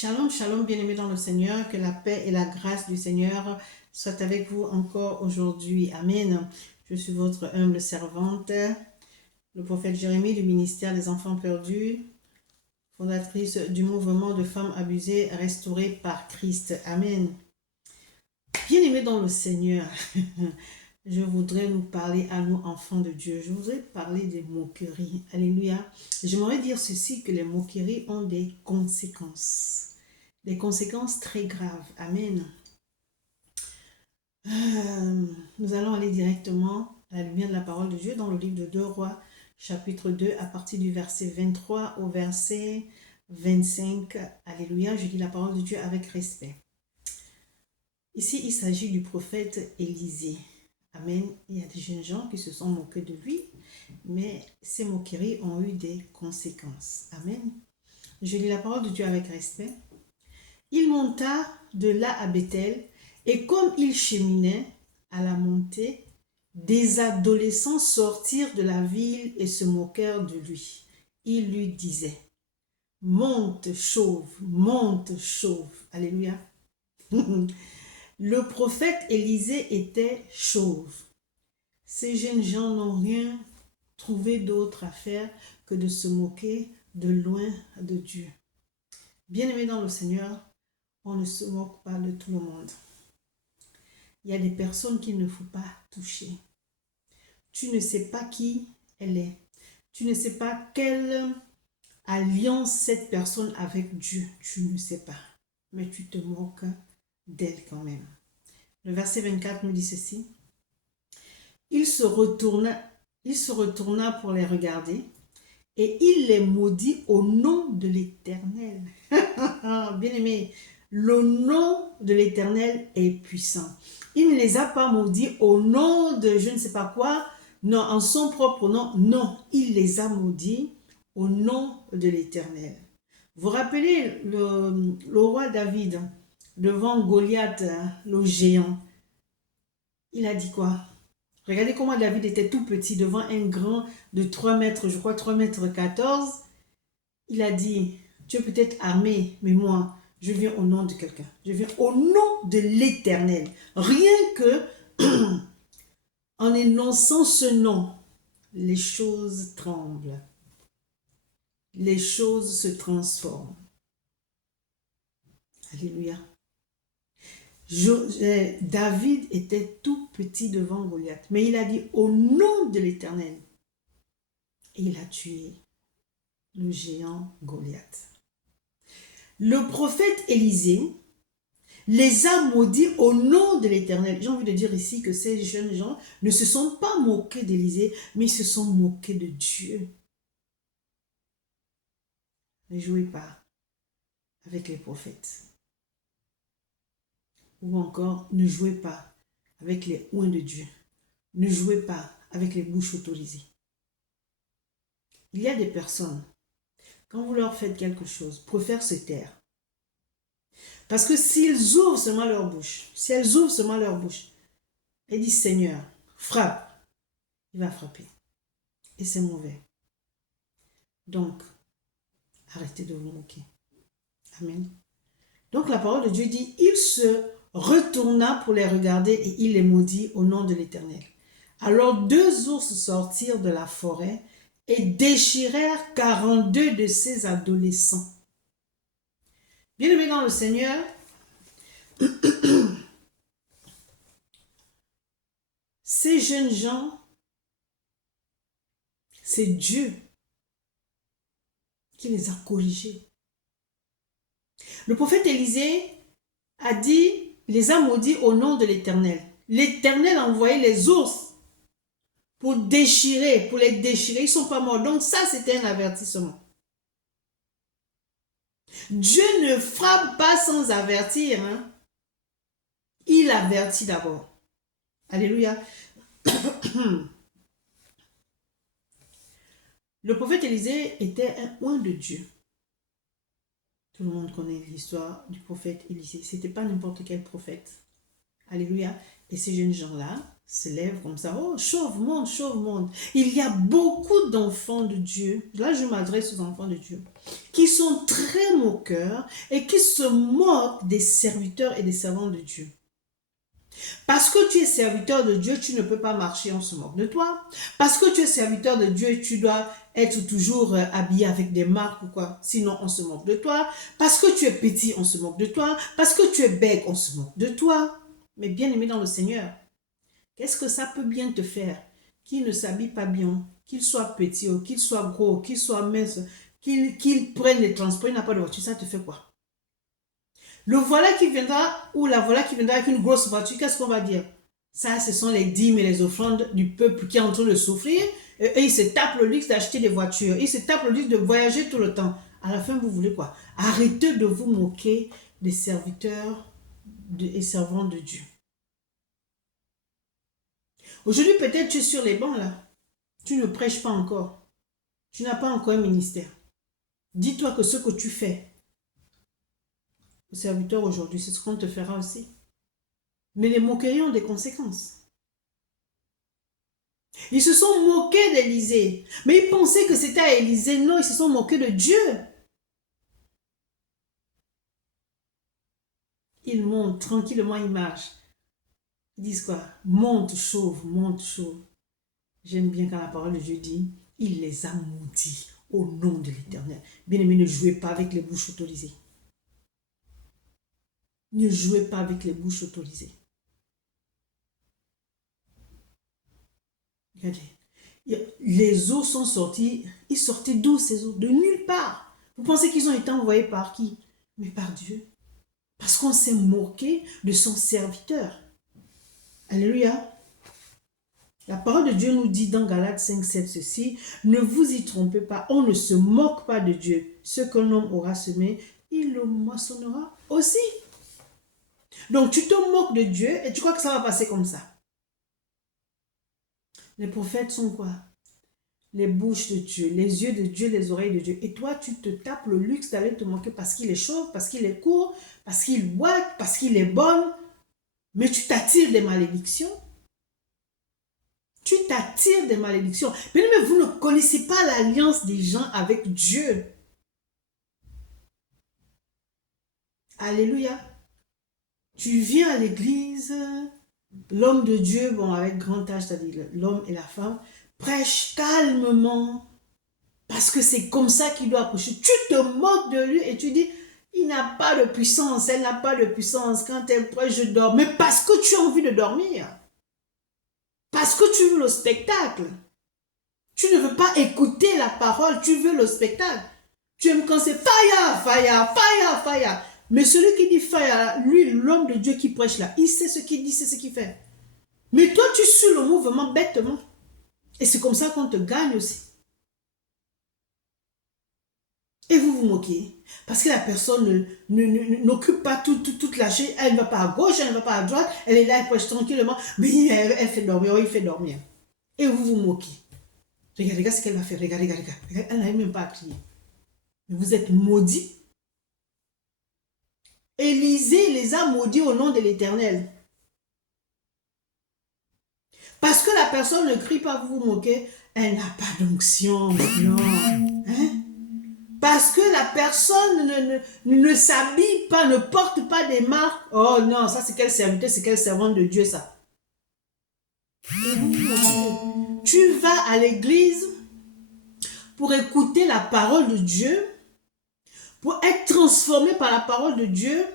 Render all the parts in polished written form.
Shalom, shalom, bien-aimés dans le Seigneur, que la paix et la grâce du Seigneur soient avec vous encore aujourd'hui. Amen. Je suis votre humble servante, le prophète Jérémie du ministère des enfants perdus, fondatrice du mouvement de femmes abusées restaurées par Christ. Amen. Bien-aimés dans le Seigneur, je voudrais nous parler à nous, enfants de Dieu. Je voudrais parler des moqueries. Alléluia. J'aimerais dire ceci, que les moqueries ont des conséquences. Des conséquences très graves. Amen. Nous allons aller directement à la lumière de la parole de Dieu dans le livre de 2 Rois, chapitre 2, à partir du verset 23 au verset 25. Alléluia, je lis la parole de Dieu avec respect. Ici, il s'agit du prophète Élisée. Amen. Il y a des jeunes gens qui se sont moqués de lui, mais ces moqueries ont eu des conséquences. Amen. Je lis la parole de Dieu avec respect. Il monta de là à Bethel, et comme il cheminait à la montée, des adolescents sortirent de la ville et se moquèrent de lui. Ils lui disaient, « Monte chauve, monte chauve. » Alléluia. Le prophète Élisée était chauve. Ces jeunes gens n'ont rien trouvé d'autre à faire que de se moquer de loin de Dieu. Bien-aimés dans le Seigneur, on ne se moque pas de tout le monde. Il y a des personnes qu'il ne faut pas toucher. Tu ne sais pas qui elle est. Tu ne sais pas quelle alliance cette personne avec Dieu. Tu ne sais pas. Mais tu te moques d'elle quand même. Le verset 24 nous dit ceci. Il se retourna pour les regarder et il les maudit au nom de l'Éternel. Bien-aimé, le nom de l'Éternel est puissant. Il ne les a pas maudits au nom de je ne sais pas quoi, non, en son propre nom, non, il les a maudits au nom de l'Éternel. Vous rappelez le roi David devant Goliath, le géant, il a dit quoi? Regardez comment David était tout petit devant un grand de 3 mètres, je crois 3 mètres 14. Il a dit, tu es peut-être armé, mais moi, je viens au nom de quelqu'un. Je viens au nom de l'Éternel. Rien que en énonçant ce nom, les choses tremblent. Les choses se transforment. Alléluia. David était tout petit devant Goliath, mais il a dit au nom de l'Éternel. Et il a tué le géant Goliath. Le prophète Élisée les a maudits au nom de l'Éternel. J'ai envie de dire ici que ces jeunes gens ne se sont pas moqués d'Élisée, mais ils se sont moqués de Dieu. Ne jouez pas avec les prophètes. Ou encore, ne jouez pas avec les oints de Dieu. Ne jouez pas avec les bouches autorisées. Il y a des personnes, quand vous leur faites quelque chose, préfèrent se taire. Parce que s'ils ouvrent seulement leur bouche, si elles ouvrent seulement leur bouche, et disent Seigneur, frappe, il va frapper. Et c'est mauvais. Donc, arrêtez de vous moquer. Amen. Donc la parole de Dieu dit, il se retourna pour les regarder et il les maudit au nom de l'Éternel. Alors 2 ours sortirent de la forêt et déchirèrent 42 de ses adolescents. Bien-aimés dans le Seigneur, ces jeunes gens, c'est Dieu qui les a corrigés. Le prophète Élisée a dit, il les a maudits au nom de l'Éternel. L'Éternel a envoyé les ours pour les déchirer. Ils ne sont pas morts. Donc ça, c'était un avertissement. Dieu ne frappe pas sans avertir. Hein? Il avertit d'abord. Alléluia. Le prophète Élisée était un oint de Dieu. Tout le monde connaît l'histoire du prophète Élisée. Ce n'était pas n'importe quel prophète. Alléluia. Et ces jeunes gens-là se lèvent comme ça. Oh, chauve, monte, chauve, monte. Il y a beaucoup d'enfants de Dieu. Là, je m'adresse aux enfants de Dieu qui sont très moqueurs et qui se moquent des serviteurs et des servants de Dieu. Parce que tu es serviteur de Dieu, tu ne peux pas marcher, on se moque de toi. Parce que tu es serviteur de Dieu, tu dois être toujours habillé avec des marques ou quoi. Sinon, on se moque de toi. Parce que tu es petit, on se moque de toi. Parce que tu es bec, on se moque de toi. Mais bien aimé dans le Seigneur, qu'est-ce que ça peut bien te faire? Qu'il ne s'habille pas bien, qu'il soit petit, ou qu'il soit gros, qu'il soit mince, qu'il prenne les transports, il n'a pas de voiture, ça te fait quoi? Le voilà qui viendra, ou la voilà qui viendra avec une grosse voiture, qu'est-ce qu'on va dire? Ça, ce sont les dîmes et les offrandes du peuple qui est en train de souffrir. Et ils se tapent le luxe d'acheter des voitures. Ils se tapent le luxe de voyager tout le temps. À la fin, vous voulez quoi? Arrêtez de vous moquer des serviteurs et servants de Dieu. Aujourd'hui, peut-être tu es sur les bancs là. Tu ne prêches pas encore. Tu n'as pas encore un ministère. Dis-toi que ce que tu fais, le serviteur aujourd'hui, c'est ce qu'on te fera aussi. Mais les moqueries ont des conséquences. Ils se sont moqués d'Élisée. Mais ils pensaient que c'était à Élisée. Non, ils se sont moqués de Dieu. Ils montent tranquillement, ils marchent. Ils disent quoi? Monte chauve, monte chauve. J'aime bien quand la parole de Dieu dit, il les a maudits au nom de l'Éternel. Bien-aimé, ne jouez pas avec les bouches autorisées. Ne jouez pas avec les bouches autorisées. Regardez. Les eaux sont sorties. Ils sortaient d'où ces eaux? De nulle part. Vous pensez qu'ils ont été envoyés par qui? Mais par Dieu. Parce qu'on s'est moqué de son serviteur. Alléluia. La parole de Dieu nous dit dans Galates 5:7 ceci, ne vous y trompez pas, on ne se moque pas de Dieu. Ce qu'un homme aura semé, il le moissonnera aussi. Donc tu te moques de Dieu et tu crois que ça va passer comme ça. Les prophètes sont quoi? Les bouches de Dieu, les yeux de Dieu, les oreilles de Dieu. Et toi, tu te tapes le luxe d'aller te moquer parce qu'il est chauve, parce qu'il est court, parce qu'il boite, parce qu'il est bon. Mais tu t'attires des malédictions. Tu t'attires des malédictions. Mais vous ne connaissez pas l'alliance des gens avec Dieu. Alléluia. Tu viens à l'église, l'homme de Dieu, bon, avec grand âge, c'est-à-dire l'homme et la femme, prêche calmement, parce que c'est comme ça qu'il doit prêcher. Tu te moques de lui et tu dis, il n'a pas de puissance, elle n'a pas de puissance. Quand elle prêche, je dors. Mais parce que tu as envie de dormir. Parce que tu veux le spectacle. Tu ne veux pas écouter la parole, tu veux le spectacle. Tu aimes quand c'est fire, fire, fire, fire. Mais celui qui dit fire, lui, l'homme de Dieu qui prêche là, il sait ce qu'il dit, c'est ce qu'il fait. Mais toi, tu suis le mouvement bêtement. Et c'est comme ça qu'on te gagne aussi. Et vous vous moquez. Parce que la personne n'occupe pas toute la chaîne. Elle ne va pas à gauche, elle ne va pas à droite. Elle est là, elle prêche tranquillement. Mais elle fait dormir, il fait dormir. Et vous vous moquez. Regarde ce qu'elle va faire. Regarde. Elle n'arrive même pas à crier. Mais vous êtes maudits. Élisée les a maudits au nom de l'Éternel. Parce que la personne ne crie pas, vous vous moquez. Elle n'a pas d'onction. Non. Hein? Parce que la personne ne s'habille pas, ne porte pas des marques. Oh non, ça c'est quel serviteur, c'est quel servant de Dieu ça. Tu vas à l'église pour écouter la parole de Dieu, pour être transformé par la parole de Dieu,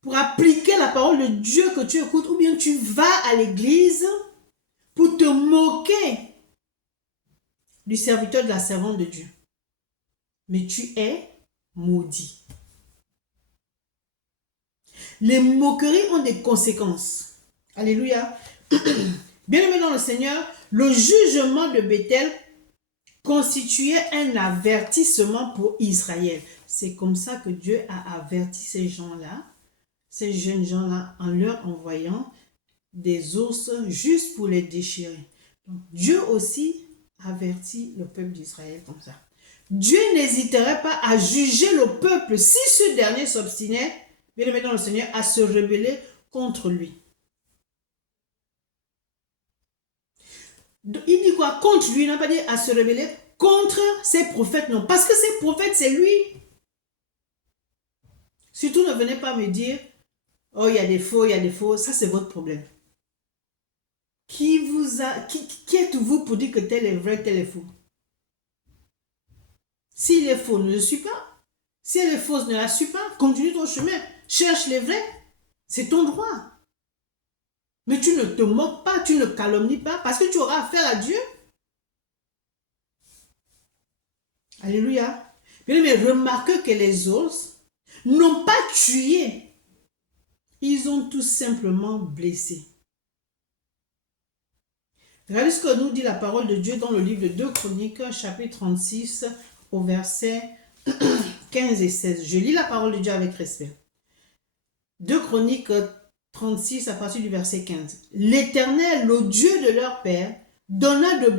pour appliquer la parole de Dieu que tu écoutes, ou bien tu vas à l'église pour te moquer du serviteur, de la servante de Dieu. Mais tu es maudit. Les moqueries ont des conséquences. Alléluia. Bien-aimé dans le Seigneur, le jugement de Béthel constituait un avertissement pour Israël. C'est comme ça que Dieu a averti ces gens-là, ces jeunes gens-là, en leur envoyant des ours juste pour les déchirer. Donc, Dieu aussi avertit le peuple d'Israël comme ça. Dieu n'hésiterait pas à juger le peuple si ce dernier s'obstinait, bien aimé dans le Seigneur, à se rebeller contre lui. Il dit quoi? Contre lui, il n'a pas dit à se rebeller. Contre ses prophètes, non. Parce que ses prophètes, c'est lui. Surtout, ne venez pas me dire, oh, il y a des faux, il y a des faux. Ça, c'est votre problème. Qui êtes-vous pour dire que tel est vrai, tel est faux? S'il est faux, ne le suis pas. Si elle est fausse, ne la suis pas. Continue ton chemin. Cherche les vrais. C'est ton droit. Mais tu ne te moques pas, tu ne calomnies pas, parce que tu auras affaire à Dieu. Alléluia. Mais remarquez que les autres n'ont pas tué. Ils ont tout simplement blessé. Regardez ce que nous dit la parole de Dieu dans le livre de 2 Chroniques, chapitre 36, au verset 15 et 16. Je lis la parole de Dieu avec respect. 2 Chroniques 36 à partir du verset 15. L'Éternel, le Dieu de leur père, donna de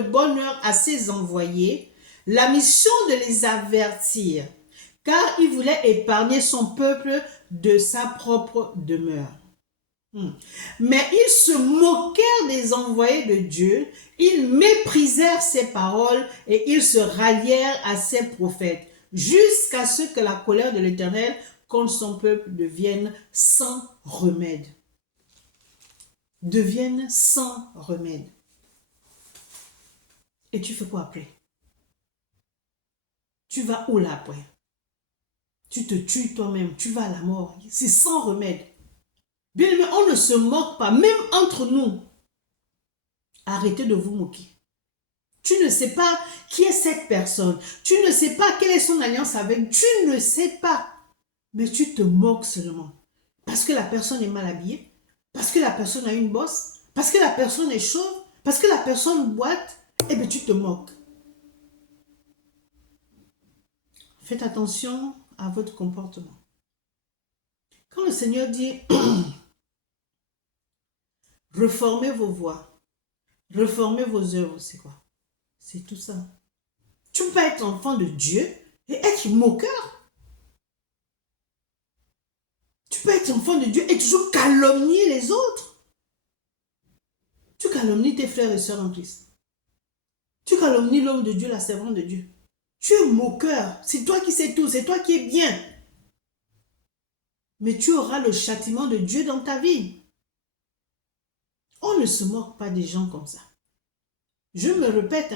bonne heure à ses envoyés la mission de les avertir, car il voulait épargner son peuple de sa propre demeure. Mais ils se moquèrent des envoyés de Dieu, ils méprisèrent ses paroles et ils se rallièrent à ses prophètes, jusqu'à ce que la colère de l'Éternel contre son peuple devienne sans remède. Devienne sans remède. Et tu fais quoi après? Tu vas où là après? Tu te tues toi-même, tu vas à la mort. C'est sans remède. Bien aimé, on ne se moque pas, même entre nous. Arrêtez de vous moquer. Tu ne sais pas qui est cette personne. Tu ne sais pas quelle est son alliance avec. Tu ne sais pas. Mais tu te moques seulement. Parce que la personne est mal habillée. Parce que la personne a une bosse. Parce que la personne est chauve. Parce que la personne boite. Eh bien, tu te moques. Faites attention à votre comportement. Quand le Seigneur dit reformez vos voies, reformez vos œuvres, c'est quoi? C'est tout ça. Tu peux pas être enfant de Dieu et être moqueur. Tu peux être enfant de Dieu et toujours calomnier les autres. Tu calomnies tes frères et sœurs en Christ. Tu calomnies l'homme de Dieu, la servante de Dieu. Tu es moqueur. C'est toi qui sais tout. C'est toi qui es bien. Mais tu auras le châtiment de Dieu dans ta vie. On ne se moque pas des gens comme ça. Je me répète,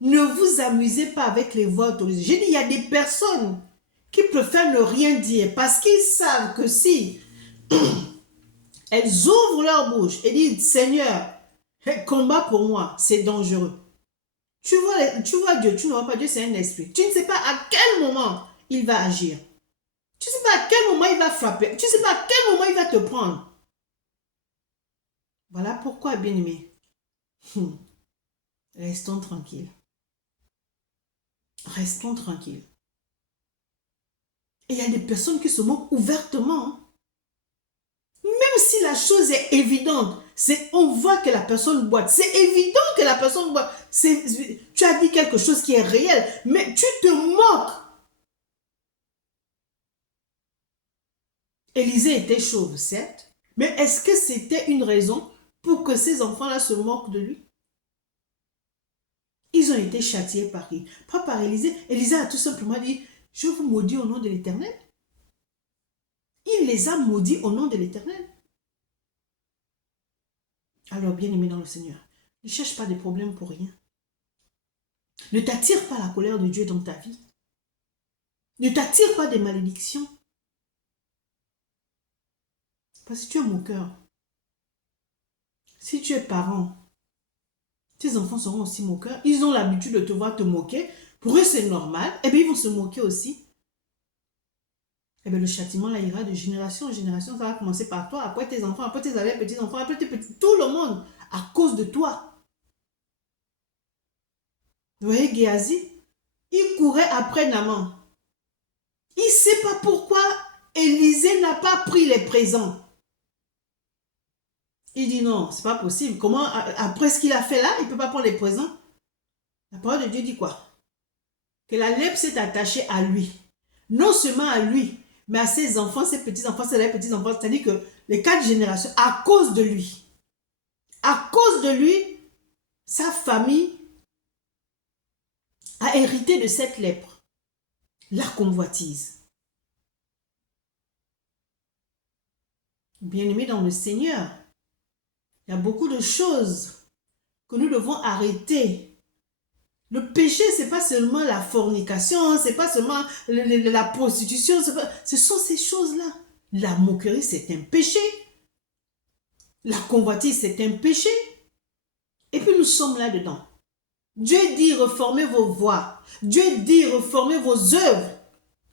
ne vous amusez pas avec les voix autorisées. J'ai dit, il y a des personnes qui préfèrent ne rien dire parce qu'ils savent que si elles ouvrent leur bouche et disent, Seigneur, combat pour moi, c'est dangereux. Tu vois Dieu, tu ne vois pas Dieu, c'est un esprit. Tu ne sais pas à quel moment il va agir. Tu ne sais pas à quel moment il va frapper. Tu ne sais pas à quel moment il va te prendre. Voilà pourquoi, bien-aimés, restons tranquilles. Restons tranquilles. Et il y a des personnes qui se moquent ouvertement. Même si la chose est évidente, on voit que la personne boite. C'est évident que la personne boite. Tu as dit quelque chose qui est réel, mais tu te moques. Élisée était chauve, certes, mais est-ce que c'était une raison pour que ces enfants-là se moquent de lui? Ils ont été châtiés par qui? Pas par Élisée. Élisée a tout simplement dit, je vous maudis au nom de l'Éternel. Il les a maudits au nom de l'Éternel. Alors, bien-aimé dans le Seigneur, ne cherche pas de problèmes pour rien. Ne t'attire pas la colère de Dieu dans ta vie. Ne t'attire pas des malédictions. Parce que tu es moqueur. Si tu es parent, tes enfants seront aussi moqueurs. Ils ont l'habitude de te voir te moquer. Pour eux, c'est normal. Eh bien, ils vont se moquer aussi. Eh bien, le châtiment, là, ira de génération en génération. Ça va commencer par toi, après tes enfants, après tes petits-enfants, après tes petits... Tout le monde, à cause de toi. Vous voyez, Géasi, il courait après Naaman. Il ne sait pas pourquoi Élisée n'a pas pris les présents. Il dit non, c'est pas possible. Comment, après ce qu'il a fait là, il ne peut pas prendre les présents? La parole de Dieu dit quoi? Que la lèpre s'est attachée à lui. Non seulement à lui, mais à ses enfants, ses petits-enfants, ses petits-enfants. C'est-à-dire que les 4 générations, à cause de lui. À cause de lui, sa famille a hérité de cette lèpre, la convoitise. Bien-aimés dans le Seigneur, il y a beaucoup de choses que nous devons arrêter. Le péché, ce n'est pas seulement la fornication, ce n'est pas seulement la prostitution, ce sont ces choses-là. La moquerie, c'est un péché. La convoitise, c'est un péché. Et puis nous sommes là-dedans. Dieu dit reformez vos voies. Dieu dit reformez vos œuvres.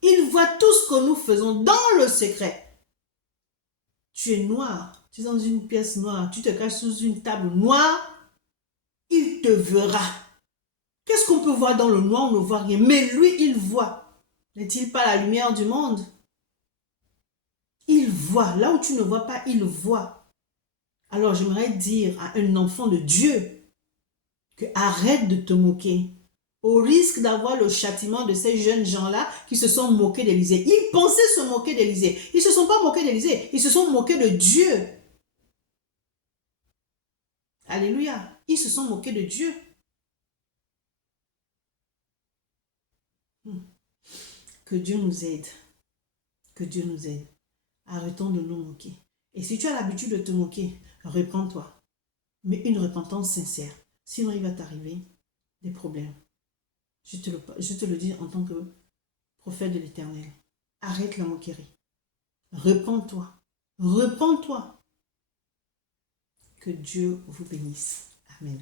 Il voit tout ce que nous faisons dans le secret. Tu es noir, tu es dans une pièce noire, tu te caches sous une table noire, il te verra. Qu'est-ce qu'on peut voir dans le noir? On ne voit rien. Mais lui, il voit. N'est-il pas la lumière du monde? Il voit. Là où tu ne vois pas, il voit. Alors j'aimerais dire à un enfant de Dieu que arrête de te moquer. Au risque d'avoir le châtiment de ces jeunes gens-là qui se sont moqués d'Élisée. Ils pensaient se moquer d'Élisée. Ils ne se sont pas moqués d'Élisée. Ils se sont moqués de Dieu. Alléluia. Ils se sont moqués de Dieu. Que Dieu nous aide. Que Dieu nous aide. Arrêtons de nous moquer. Et si tu as l'habitude de te moquer, reprends-toi. Mais une repentance sincère. Sinon, il va t'arriver des problèmes. Je te le dis en tant que prophète de l'Éternel. Arrête la moquerie. Repends-toi. Repends-toi. Que Dieu vous bénisse. Amen.